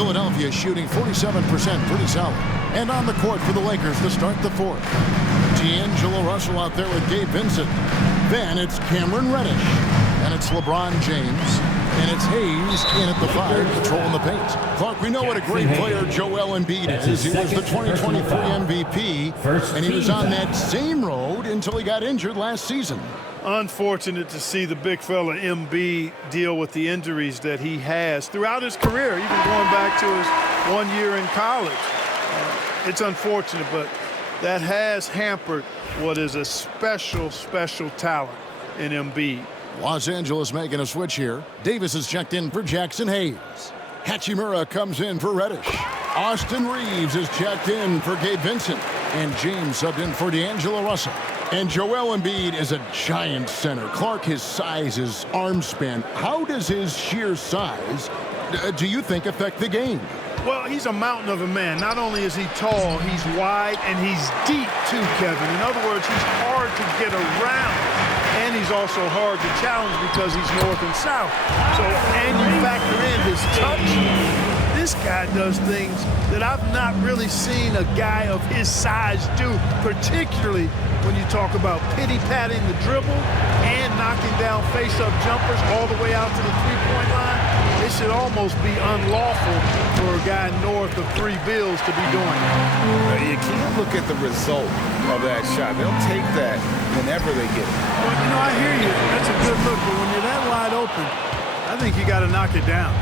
Philadelphia shooting 47%, pretty solid. And on the court for the Lakers to start the fourth. D'Angelo Russell out there with Gabe Vincent. Then it's Cameron Reddish. And it's LeBron James. And it's Hayes in at the 5, controlling the paint. Clark, we know what a great player Joel Embiid is. He was the 2023 MVP, and he was on that same road until he got injured last season. Unfortunate to see the big fella Embiid deal with the injuries that he has throughout his career, even going back to his 1 year in college. It's unfortunate, but that has hampered what is a special, special talent in Embiid. Los Angeles making a switch here. Davis is checked in for Jackson Hayes. Hachimura comes in for Reddish. Austin Reeves is checked in for Gabe Vincent. And James subbed in for D'Angelo Russell. And Joel Embiid is a giant center. Clark, his size, his arm span. How does his sheer size, do you think, affect the game? Well, he's a mountain of a man. Not only is he tall, he's wide, and he's deep too, Kevin. In other words, he's hard to get around. And he's also hard to challenge because he's north and south. So, and you factor in his touch. This guy does things that I've not really seen a guy of his size do, particularly when you talk about pity-patting the dribble and knocking down face-up jumpers all the way out to the three-point line. It should almost be unlawful for a guy north of 3 bills to be doing it. You can't look at the result of that shot. They'll take that whenever they get it. Well, you know, I hear you. That's a good look, but when you're that wide open, I think you got to knock it down.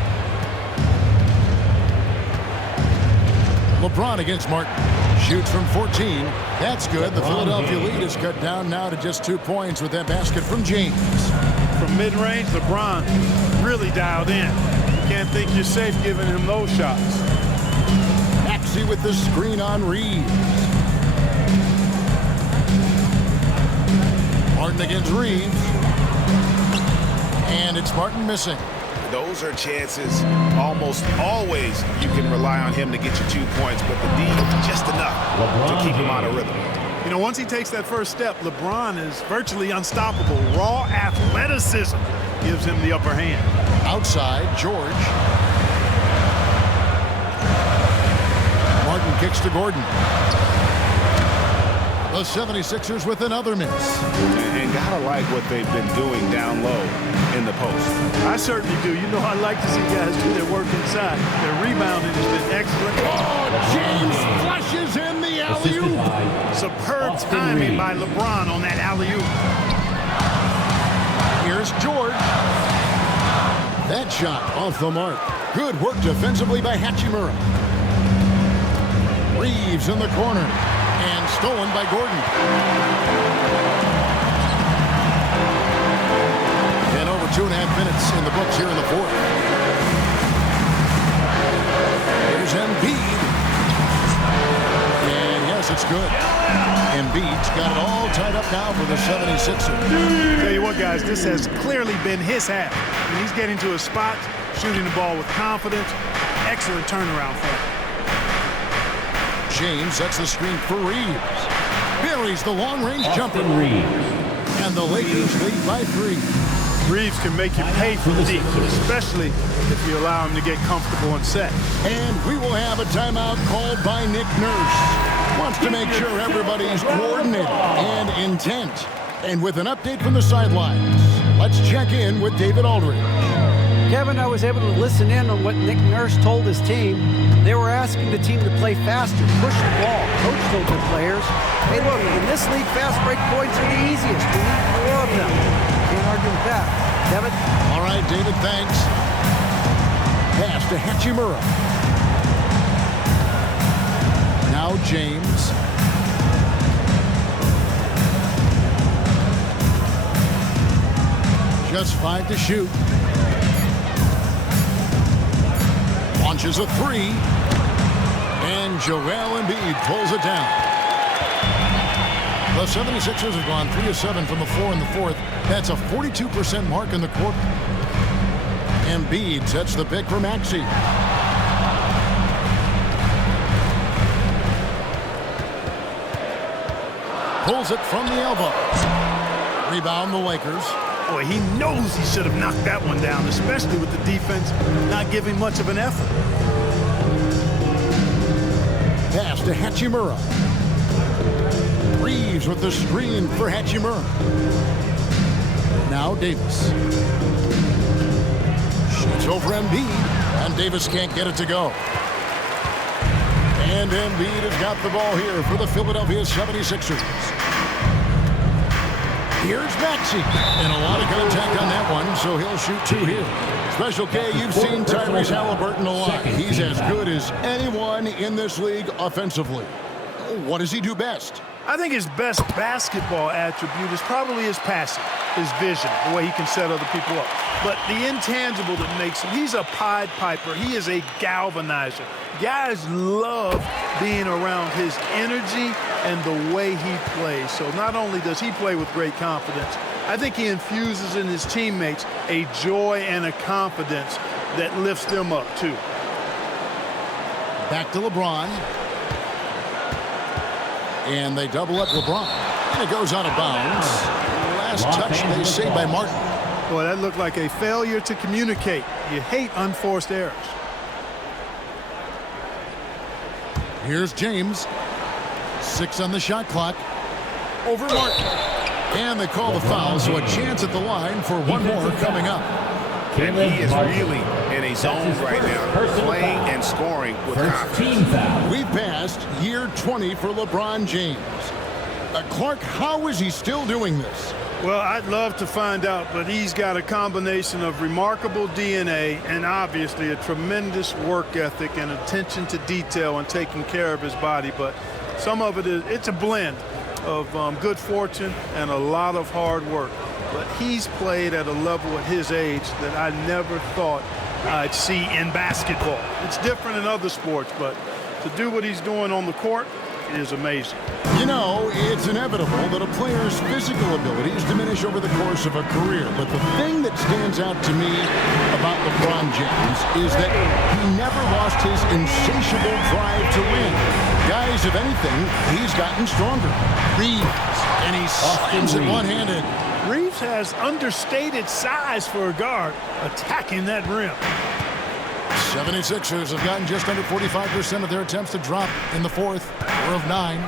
LeBron against Martin. Shoots from 14. That's good. The Philadelphia lead is cut down now to just 2 points with that basket from James. From mid-range, LeBron really dialed in. You can't think you're safe giving him those shots. Maxey with the screen on Reeves. Martin against Reeves. And it's Martin missing. Those are chances almost always you can rely on him to get you 2 points, but the D just enough to keep him out of rhythm. You know, once he takes that first step, LeBron is virtually unstoppable. Raw athleticism gives him the upper hand. Outside, George. Martin kicks to Gordon. The 76ers with another miss. And gotta like what they've been doing down low in the post. I certainly do. You know, I like to see guys do their work inside. Their rebounding has been excellent. Oh, James flushes in the alley-oop. Superb timing by LeBron on that alley-oop. Here's George. That shot off the mark. Good work defensively by Hachimura. Reeves in the corner. And stolen by Gordon. And over 2.5 minutes in the books here in the fourth. Here's Embiid. And yes, it's good. Embiid's got it all tied up now for the 76ers. Tell you what, guys, this has clearly been his half. When he's getting to a spot, shooting the ball with confidence, excellent turnaround for him. James sets the screen for Reeves. Buries the long-range jumper. And the Lakers lead by 3. Reeves can make you pay for the deep, especially if you allow him to get comfortable and set. And we will have a timeout called by Nick Nurse. Wants to make sure everybody's coordinated and intent. And with an update from the sidelines, let's check in with David Aldridge. Kevin, I was able to listen in on what Nick Nurse told his team. They were asking the team to play faster, push the ball. Coach told their players, hey, look, in this league, fast break points are the easiest. We need more of them. Can't argue with that. Kevin? All right, David, thanks. Pass to Hachimura. Now James. Just 5 to shoot. Launches a 3. And Joel Embiid pulls it down. The 76ers have gone 3 of 7 from the floor in the fourth. That's a 42% mark in the quarter. Embiid sets the pick for Maxey. Pulls it from the elbow. Rebound the Lakers. Boy, he knows he should have knocked that one down, especially with the defense not giving much of an effort. Pass to Hachimura. Reeves with the screen for Hachimura. Now Davis. Shoots over Embiid, and Davis can't get it to go. And Embiid has got the ball here for the Philadelphia 76ers. Here's Maxey. And a lot of contact on that one, so he'll shoot 2 here. Special K, you've seen Tyrese Halliburton a lot. He's as good as anyone in this league offensively. What does he do best? I think his best basketball attribute is probably his passing, his vision, the way he can set other people up. But the intangible that makes him, he's a Pied Piper. He is a galvanizer. Guys love being around his energy and the way he plays. So not only does he play with great confidence, I think he infuses in his teammates a joy and a confidence that lifts them up too. Back to LeBron. And they double up LeBron. And it goes out of bounds. Last touch, they say, by Martin. Boy, that looked like a failure to communicate. You hate unforced errors. Here's James. 6 on the shot clock. Over Martin. And they call the foul, so a chance at the line for one more coming up. And he is really in a zone right now, playing and scoring with confidence. We've passed year 20 for LeBron James. Clark, how is he still doing this? Well, I'd love to find out, but he's got a combination of remarkable DNA and obviously a tremendous work ethic and attention to detail and taking care of his body. But some of it is, it's a blend of good fortune and a lot of hard work. But he's played at a level at his age that I never thought I'd see in basketball. It's different in other sports, but to do what he's doing on the court is amazing. You know, it's inevitable that a player's physical abilities diminish over the course of a career. But the thing that stands out to me about LeBron James is that he never lost his insatiable drive to win. Guys, if anything, he's gotten stronger. Reeves, and he slams it one-handed. Reeves has understated size for a guard attacking that rim. 76ers have gotten just under 45% of their attempts to drop in the fourth. 4 of 9.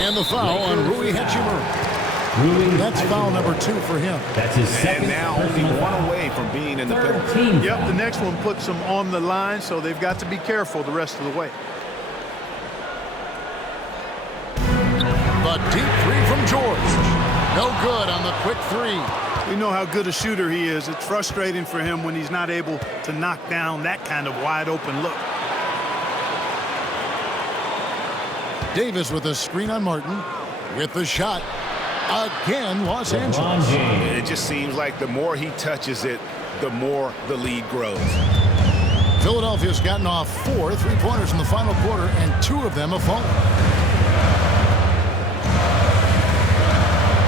And the foul on Rui Hachimura. That's foul number 2 for him. That's his second. And now only 1 away from being in the penalty. Yep, the next one puts them on the line, so they've got to be careful the rest of the way. The deep 3 from George. No good on the quick 3. We know how good a shooter he is. It's frustrating for him when he's not able to knock down that kind of wide open look. Davis with a screen on Martin. With the shot. Again, Los Angeles. It just seems like the more he touches it, the more the lead grows. Philadelphia's gotten off 4 3-pointers in the final quarter, and 2 of them have fallen.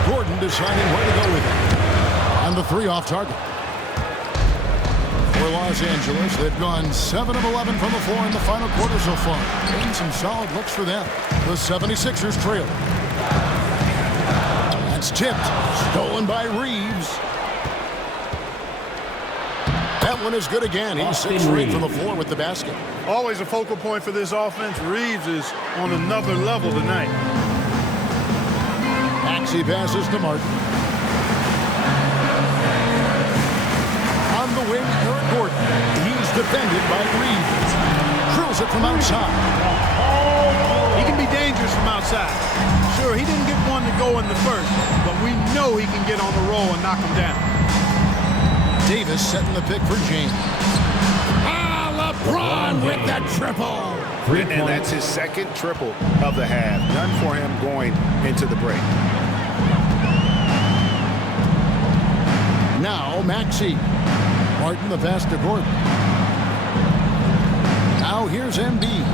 Gordon deciding where to go with it. On the 3 off target. For Los Angeles, they've gone 7 of 11 from the floor in the final quarter so far. And some solid looks for them. The 76ers trail. That's tipped. Stolen by Reeves. That one is good again. He's 6 for 8 from the floor with the basket. Always a focal point for this offense. Reeves is on another level tonight. Maxey passes to Martin. On the wing, Eric Gordon. He's defended by Reeves. Drills it from outside. He can be dangerous from outside. Sure, he didn't get one to go in the first, but we know he can get on the roll and knock him down. Davis setting the pick for James. LeBron with the triple. And that's his second triple of the half. None for him going into the break. Now Maxey. Martin the pass to Gordon. Now here's Embiid.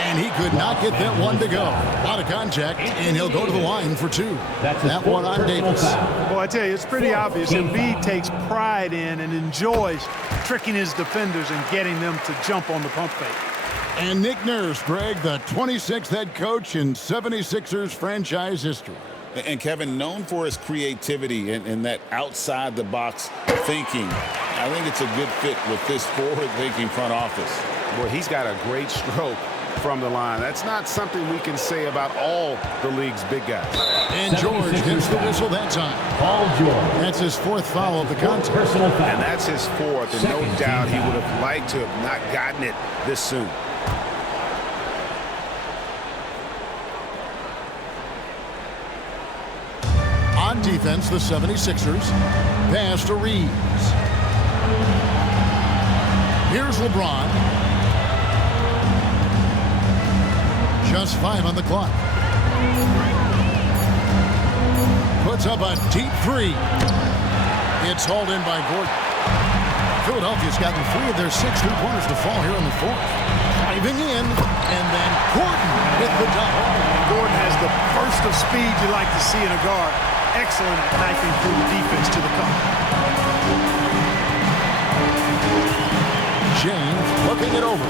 And he could not get that one to go. A lot of contact, and he'll go to the line for 2. That one on Davis. Well, I tell you, it's pretty obvious. Embiid takes pride in and enjoys tricking his defenders and getting them to jump on the pump fake. And Nick Nurse, Greg, the 26th head coach in 76ers franchise history. And Kevin, known for his creativity and that outside-the-box thinking, I think it's a good fit with this forward-thinking front office. Boy, he's got a great stroke from the line. That's not something we can say about all the league's big guys. And George gets the whistle that time. Paul George. That's his fourth foul of the contest. Personal foul. And that's his fourth, and no doubt he would have liked to have not gotten it this soon. On defense, the 76ers pass to Reeves. Here's LeBron. Just 5 on the clock. Puts up a deep three. It's hauled in by Gordon. Philadelphia's gotten 3 of their 6 3-pointers to fall here in the fourth. Driving in, and then Gordon with the double. Gordon has the burst of speed you like to see in a guard. Excellent at knifing through the defense to the cup. James looking it over.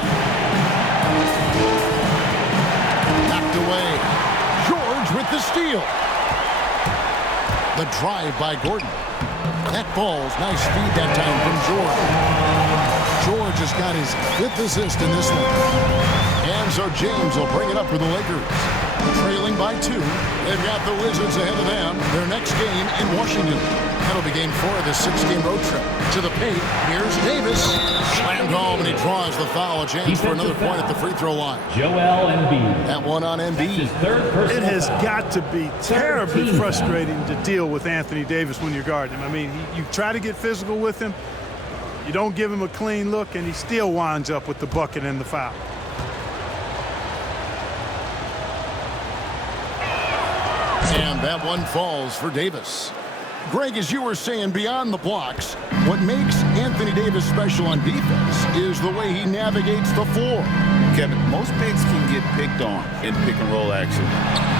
Knocked away. George with the steal. The drive by Gordon. That ball's nice feed that time from George. George has got his 5th assist in this one. And so James will bring it up for the Lakers. Trailing by 2. They've got the Wizards ahead of them. Their next game in Washington. That'll be game 4 of this 6-game road trip. To the paint. Here's Davis. Slammed home, and he draws the foul. A chance for another point at the free throw line. Joel Embiid. That one on Embiid. It has got to be terribly frustrating to deal with Anthony Davis when you're guarding him. I mean, you try to get physical with him. You don't give him a clean look, and he still winds up with the bucket and the foul. And that one falls for Davis. Greg, as you were saying, beyond the blocks, what makes Anthony Davis special on defense is the way he navigates the floor. Kevin, most bigs can get picked on in pick-and-roll action.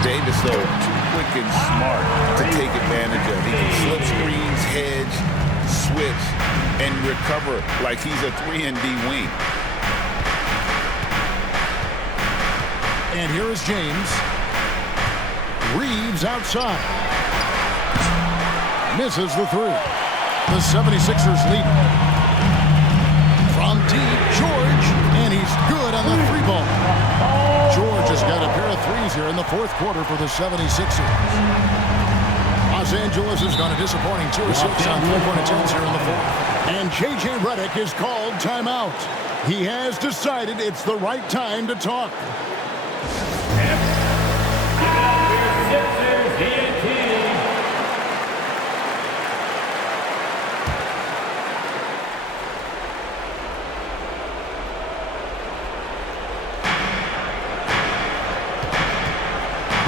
Davis, though, too quick and smart to take advantage of. He can slip screens, hedge, switch, and recover like he's a 3-and-D wing. And here is James. Reeves outside. Misses the 3. The 76ers lead. From deep, George, and he's good on the 3-ball. George has got a pair of 3s here in the fourth quarter for the 76ers. Los Angeles has gone a disappointing 2 of 6 on 3-point attempts here in the fourth. And J.J. Redick is called timeout. He has decided it's the right time to talk.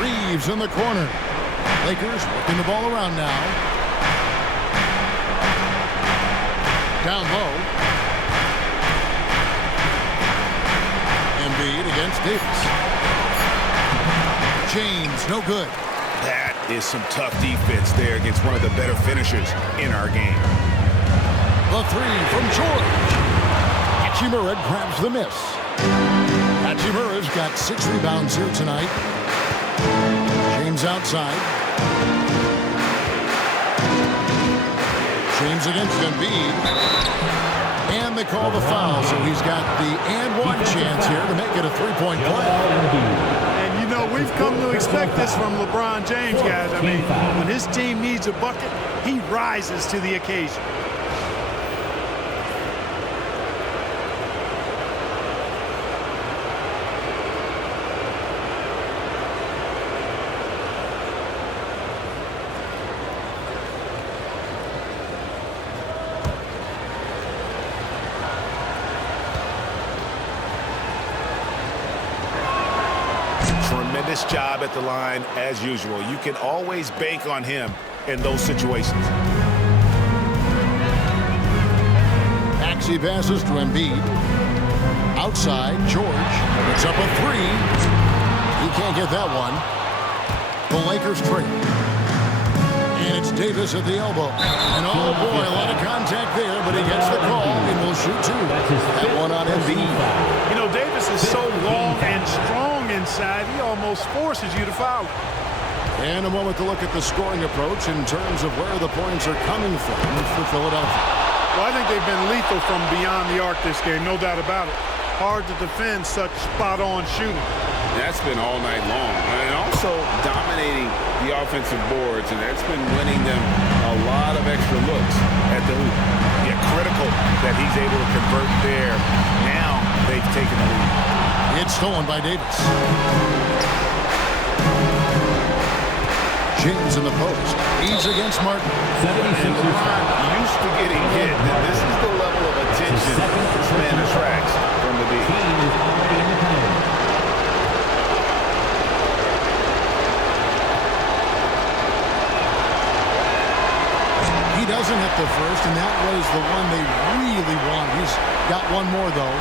Reeves in the corner. Lakers working the ball around now. Down low. Embiid against Davis. James, no good. That is some tough defense there against one of the better finishers in our game. The 3 from George. Hachimura grabs the miss. Hachimura's got 6 rebounds here tonight. James outside. James against Embiid. And they call the foul, so he's got the and-one chance here to make it a 3-point play. And, you know, we've come to expect this from LeBron James, guys. I mean, when his team needs a bucket, he rises to the occasion. Tremendous job at the line as usual. You can always bank on him in those situations. Maxey passes to Embiid. Outside, George. It's up a 3. He can't get that one. The Lakers trail. And it's Davis at the elbow. And oh boy, a lot of contact there, but he gets the call and will shoot 2. That one on Embiid. You know, Davis is so long and strong inside, he almost forces you to foul him. And a moment to look at the scoring approach in terms of where the points are coming from for Philadelphia. Well, I think they've been lethal from beyond the arc this game, no doubt about it. Hard to defend such spot-on shooting. That's been all night long. And also dominating the offensive boards, and that's been winning them a lot of extra looks at the hoop. Yeah, critical that he's able to convert there. Now they've taken the lead. It's stolen by Davis. James in the post. He's against Martin. 76ers. Used to getting hit. This is the level of attention this man attracts from the beat. Team is already in the penalty. He doesn't hit the first, and that was the one they really wanted. He's got one more, though.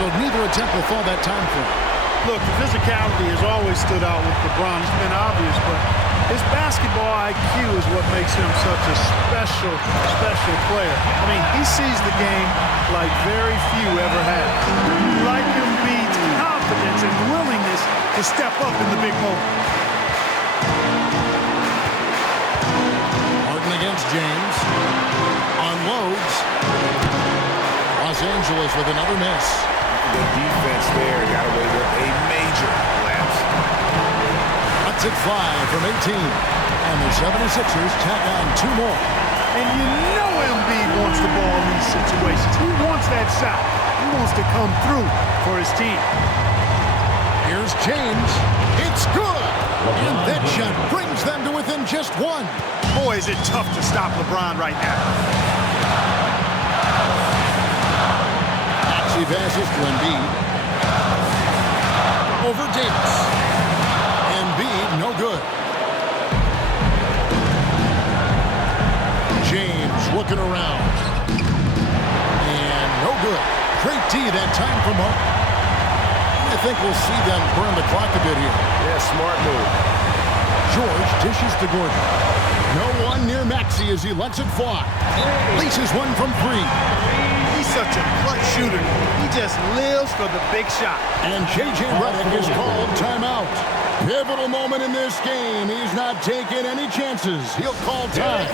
So neither attempt will fall that time for him. Look, the physicality has always stood out with LeBron. It's been obvious, but his basketball IQ is what makes him such a special player. I mean, he sees the game like very few ever have. You like Embiid's confidence and willingness to step up in the big moment. Martin against James. Unloads. Los Angeles with another miss. The defense there got away with a major lapse. Lets it fly from 18. And the 76ers tack on two more. And you know Embiid wants the ball in these situations. He wants that shot. He wants to come through for his team. Here's James. It's good. And that shot brings them to within just one. Boy, is it tough to stop LeBron right now. He passes to Embiid. Over Davis. Embiid, no good. James looking around. And no good. Great D that time from Martin. I think we'll see them burn the clock a bit here. Yeah, smart move. George dishes to Gordon. No one near Maxey as he lets it fly. Laces one from three. He's such a clutch shooter. He just lives for the big shot. And J.J. Redick is called timeout. Pivotal moment in this game. He's not taking any chances. He'll call time.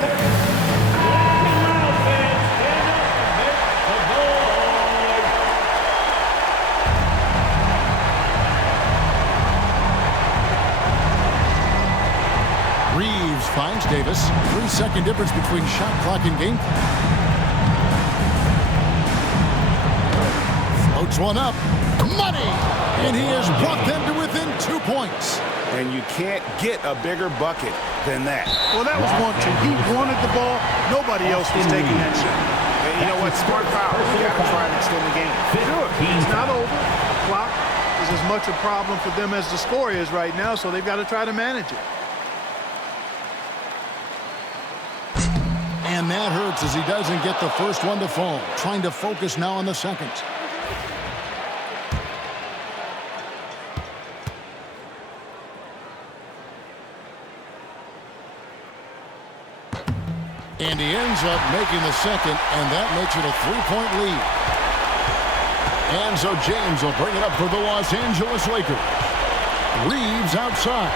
Reeves finds Davis. 3-second difference between shot clock and game clock. Floats one up. Money! And he has brought them to within 2 points. And you can't get a bigger bucket than that. Well, that was 1-2. He wanted the ball. Nobody else was taking that shot. And you know what? Smart foul. You got to try and extend the game. Sure. It's not over. The clock is as much a problem for them as the score is right now, so they've got to try to manage it. And that hurts as he doesn't get the first one to fall. Trying to focus now on the second. And he ends up making the second, and that makes it a 3-point lead. And so James will bring it up for the Los Angeles Lakers. Reeves outside.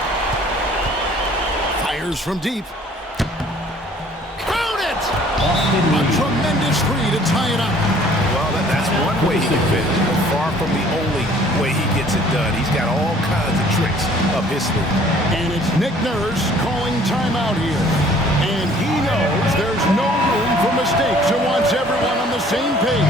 Fires from deep. Count it! A tremendous three to tie it up. Well, that's one way he can finish, but far from the only way he gets it done. He's got all kinds of tricks up his sleeve. And it's Nick Nurse calling timeout here. And he knows there's no room for mistakes and wants everyone on the same page.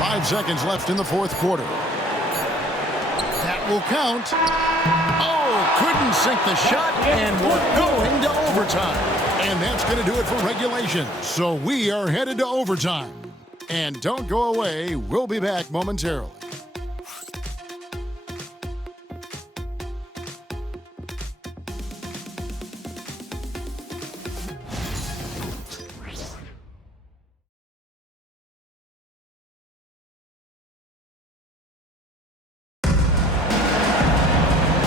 5 seconds left in the fourth quarter. That will count. Oh, couldn't sink the shot, and we're going to overtime. And that's going to do it for regulation. So we are headed to overtime. And don't go away. We'll be back momentarily.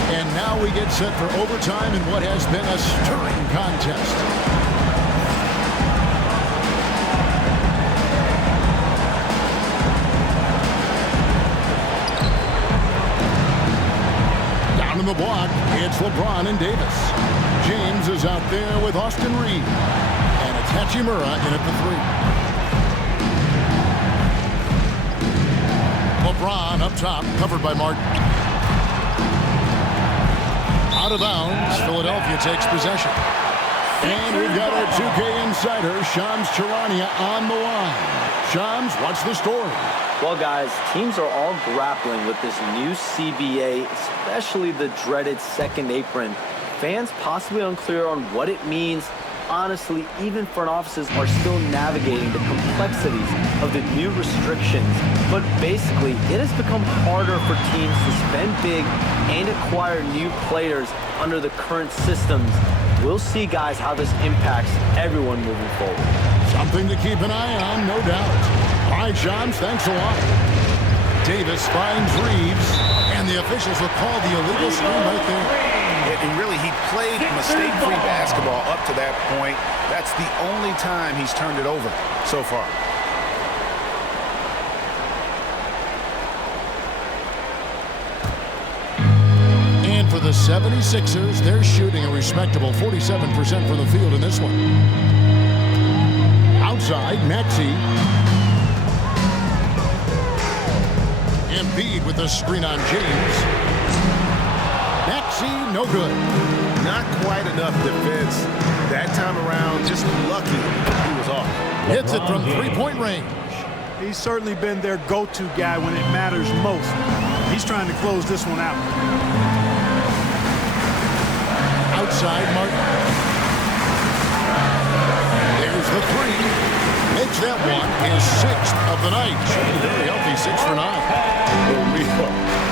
And now we get set for overtime in what has been a stirring contest. In the block, it's LeBron and Davis. James is out there with Austin Reed. And it's Hachimura in at the 3. LeBron up top, covered by Martin. Out of bounds, Philadelphia takes possession. And we've got our 2K insider, Shams Charania, on the line. Shams, what's the story? Well, guys, teams are all grappling with this new CBA, especially the dreaded second apron. Fans possibly unclear on what it means. Honestly, even front offices are still navigating the complexities of the new restrictions. But basically, it has become harder for teams to spend big and acquire new players under the current systems. We'll see, guys, how this impacts everyone moving forward. Something to keep an eye on, no doubt. All right, Shams, thanks a lot. Davis finds Reeves, and the officials will call the illegal screen right there. And really, he played mistake-free basketball up to that point. That's the only time he's turned it over so far. And for the 76ers, they're shooting a respectable 47% from the field in this one. Outside, Maxey. Embiid with the screen on James. Maxey, no good. Not quite enough defense. That time around, just lucky he was off. Hits it from three-point range. He's certainly been their go-to guy when it matters most. He's trying to close this one out. Outside, Martin. There's the 3. Makes that one his 6th of the night. Shooting very healthy, 6 for 9. We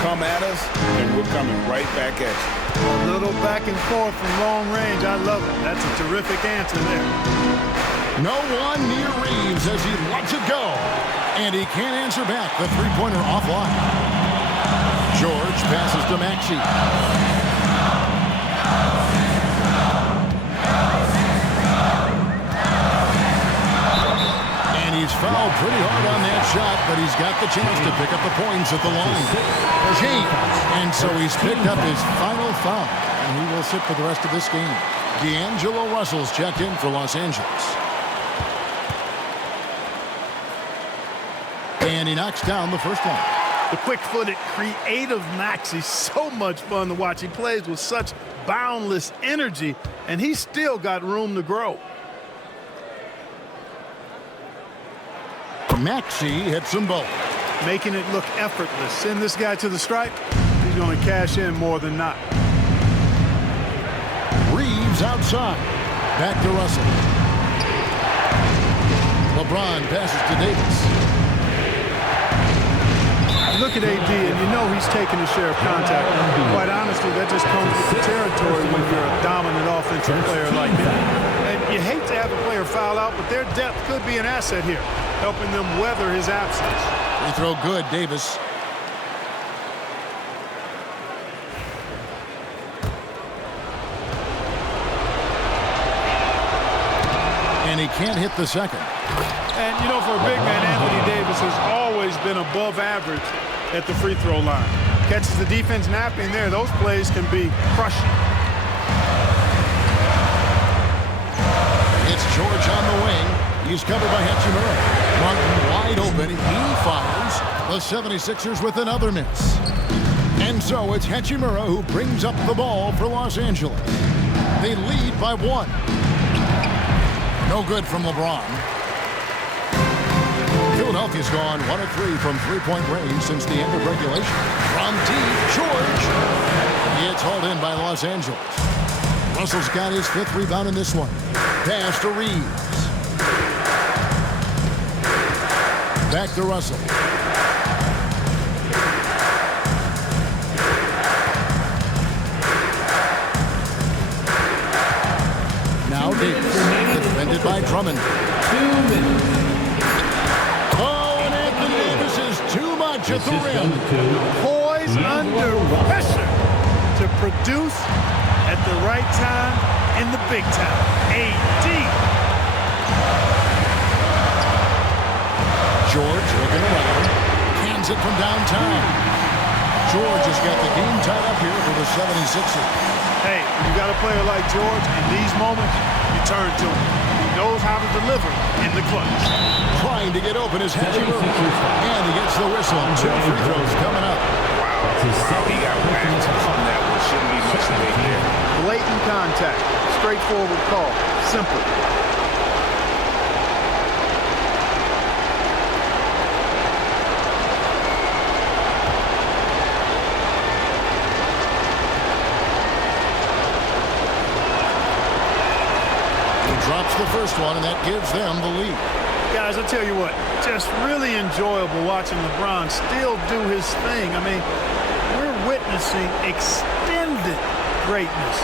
come at us, and we're coming right back at you. A little back and forth from long range. I love it. That's a terrific answer there. No one near Reeves as he lets it go. And he can't answer back. The three-pointer offline. George passes to Maxey. He's fouled pretty hard on that shot, but he's got the chance to pick up the points at the line. James. And so he's picked up his final foul, and he will sit for the rest of this game. D'Angelo Russell's checked in for Los Angeles. And he knocks down the first one. The quick-footed, creative Maxey, so much fun to watch. He plays with such boundless energy, and he's still got room to grow. Maxey hits them both. Making it look effortless. Send this guy to the stripe. He's going to cash in more than not. Reeves outside. Back to Russell. LeBron passes to Davis. Look at AD, and you know he's taking a share of contact. Quite honestly, that just comes with the territory when you're a dominant offensive player like that. And you hate to have a player foul out, but their depth could be an asset here, helping them weather his absence. Free throw good, Davis. And he can't hit the second. And, you know, for a big man, Anthony Davis has always been above average at the free throw line. Catches the defense napping there. Those plays can be crushing. It's George on the wing. He's covered by Hachimura. Martin wide open. He fires. The 76ers with another miss. And so it's Hachimura who brings up the ball for Los Angeles. They lead by 1. No good from LeBron. Philadelphia's gone 1 of 3 from three-point range since the end of regulation. From deep, George. It's hauled in by Los Angeles. Russell's got his 5th rebound in this one. Pass to Reeves. Back to Russell. Now Davis, defended by Drummond. 2 minutes. Oh, and Anthony Davis is too much at the rim. Poised under pressure to produce at the right time in the big time. AD. George looking around. Cans it from downtown. George has got the game tied up here for the 76ers. Hey, you got a player like George, in these moments, you turn to him. He knows how to deliver in the clutch. Trying to get open is Hachimura. And he gets the whistle. 2 free throws coming up. Wow, he got whacked on that one. Shouldn't be much debate there. Blatant contact. Straightforward call. Simple. Drops the first one, and that gives them the lead. Guys, I'll tell you what, just really enjoyable watching LeBron still do his thing. I mean, we're witnessing extended greatness.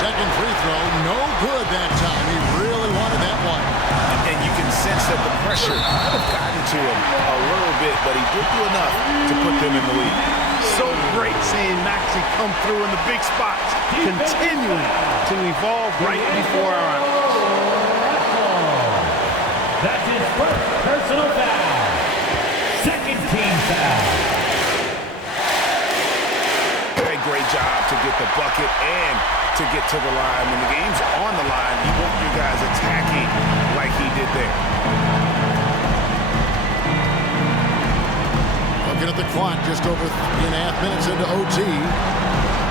Second free throw, no good that time. He really wanted that one. And you can sense that the pressure might have gotten to him a little bit, but he did do enough to put them in the lead. So great seeing Maxey come through in the big spots, continuing to evolve right before our eyes. That's his first personal foul. Second team foul. Great job to get the bucket and to get to the line. When the game's on the line, you want your guys attacking like he did there. Looking at the clock, just over 3.5 minutes into OT.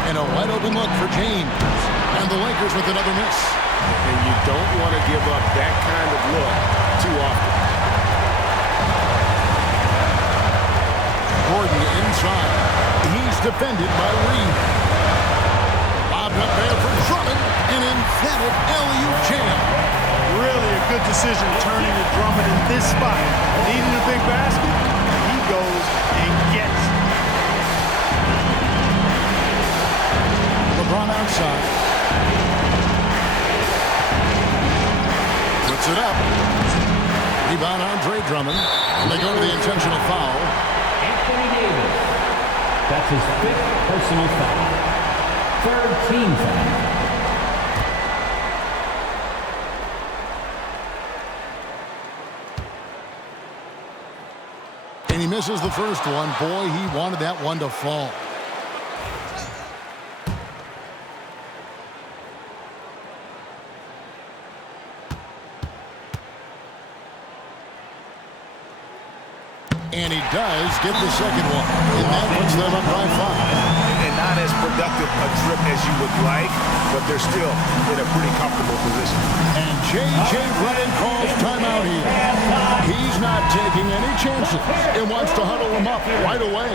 And a wide open look for James. And the Lakers with another miss. And you don't want to give up that kind of look too often. Gordon inside. He's defended by Reed. Bobbed up there for Drummond. An emphatic alley-oop jam. Really a good decision turning to Drummond in this spot. Needing a big basket, he goes and gets it. LeBron outside. Puts it up. Rebound Andre Drummond. And they go to the intentional foul. Anthony Davis. That's his 5th personal foul. 3rd team foul. And he misses the first one. Boy, he wanted that one to fall. And he does get the second one. And that puts them up by 5. And not as productive a trip as you would like, but they're still in a pretty comfortable position. And J.J. Redick calls timeout here. He's not taking any chances and wants to huddle them up right away.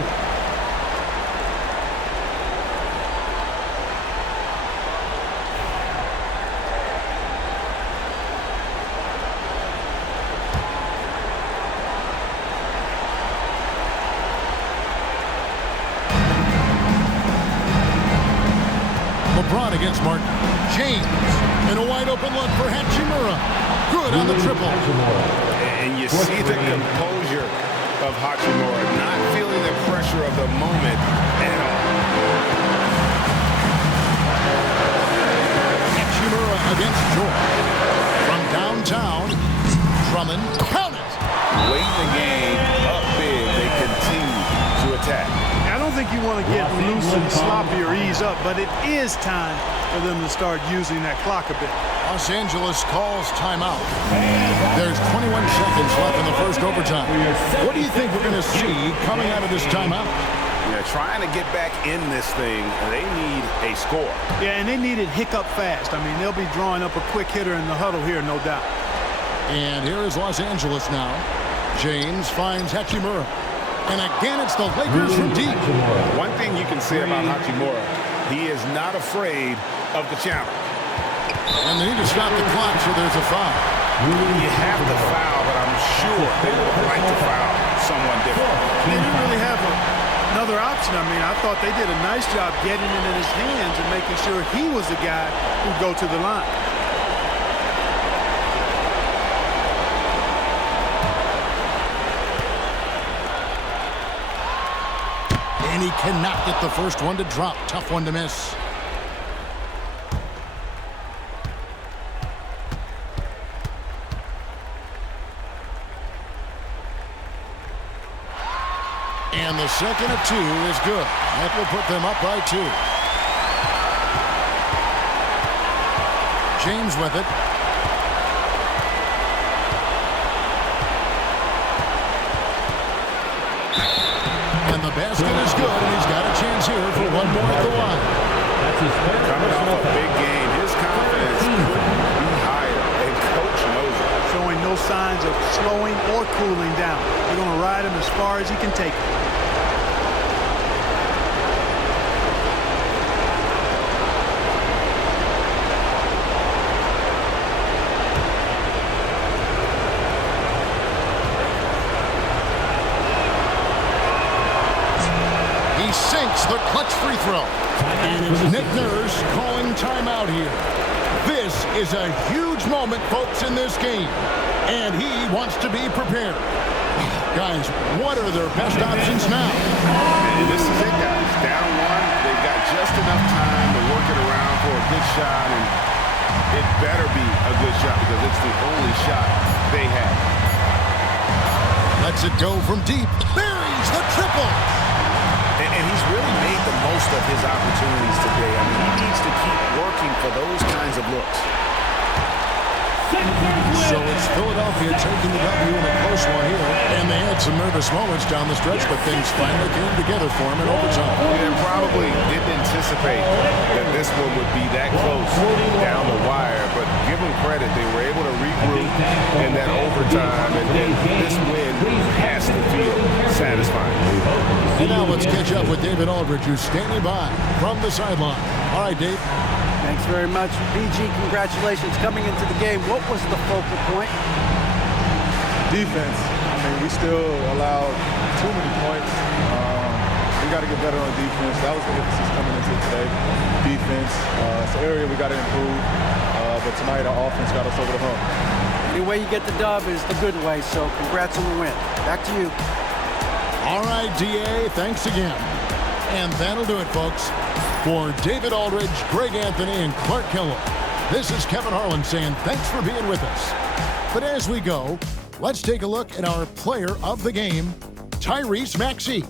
LeBron against Martin. James. And a wide open look for Hachimura. Good on the triple. And you see the composure of Hachimura, not feeling the pressure of the moment at all. Hachimura against George. From downtown, Drummond. Count it. Late in the game, up big, they continue to attack. I don't think you want to get loose and sloppy or ease up, but it is time for them to start using that clock a bit. Los Angeles calls timeout. There's 21 seconds left in the first overtime. What do you think we're going to see coming out of this timeout? Yeah, trying to get back in this thing, they need a score. Yeah, and they need it hiccup fast. I mean, they'll be drawing up a quick hitter in the huddle here, no doubt. And here is Los Angeles now. James finds Hachimura. And again, it's the Lakers from deep. One thing you can say about Hachimura, he is not afraid of the challenge. And they need to stop the clock, so there's a foul. You have to foul, but I'm sure they would like to foul someone different. They didn't really have another option. I mean, I thought they did a nice job getting it in his hands and making sure he was the guy who'd go to the line. And he cannot get the first one to drop. Tough one to miss. And the second of 2 is good. That will put them up by 2. James with it. And the basket is good, and he's got a chance here for one more at the line. That's his third Coming off personal a big game, his confidence couldn't be higher, and Coach knows it. Showing no signs of slowing or cooling down. They're going to ride him as far as he can take him. He sinks the clutch free throw. And it's Nick Nurse calling timeout here. This is a huge moment, folks, in this game. And he wants to be prepared. Guys, what are their best options now? And this is it, guys. Down 1, they've got just enough time to work it around for a good shot, and it better be a good shot because it's the only shot they have. Lets it go from deep. Buries the triple. And he's really made the most of his opportunities today. I mean, he needs to keep working for those kinds of looks. So it's Philadelphia taking the W in a close one here. And they had some nervous moments down the stretch, but things finally came together for him in overtime. And probably didn't anticipate that this one would be that close down the wire. But give them credit. They were able to regroup in that overtime. And this win has to feel satisfying. And now let's catch up with David Aldridge, who's standing by from the sideline. All right, Dave. Thanks very much. BG, congratulations coming into the game. What was the focal point? Defense. I mean, we still allowed too many points. We got to get better on defense. That was the emphasis coming into today. Defense. It's an area we got to improve. But tonight, our offense got us over the hump. Any way you get the dub is the good way, so congrats on the win. Back to you. All right, DA, thanks again. And that'll do it, folks. For David Aldridge, Greg Anthony, and Clark Kellogg, this is Kevin Harlan saying thanks for being with us. But as we go, let's take a look at our player of the game, Tyrese Maxey.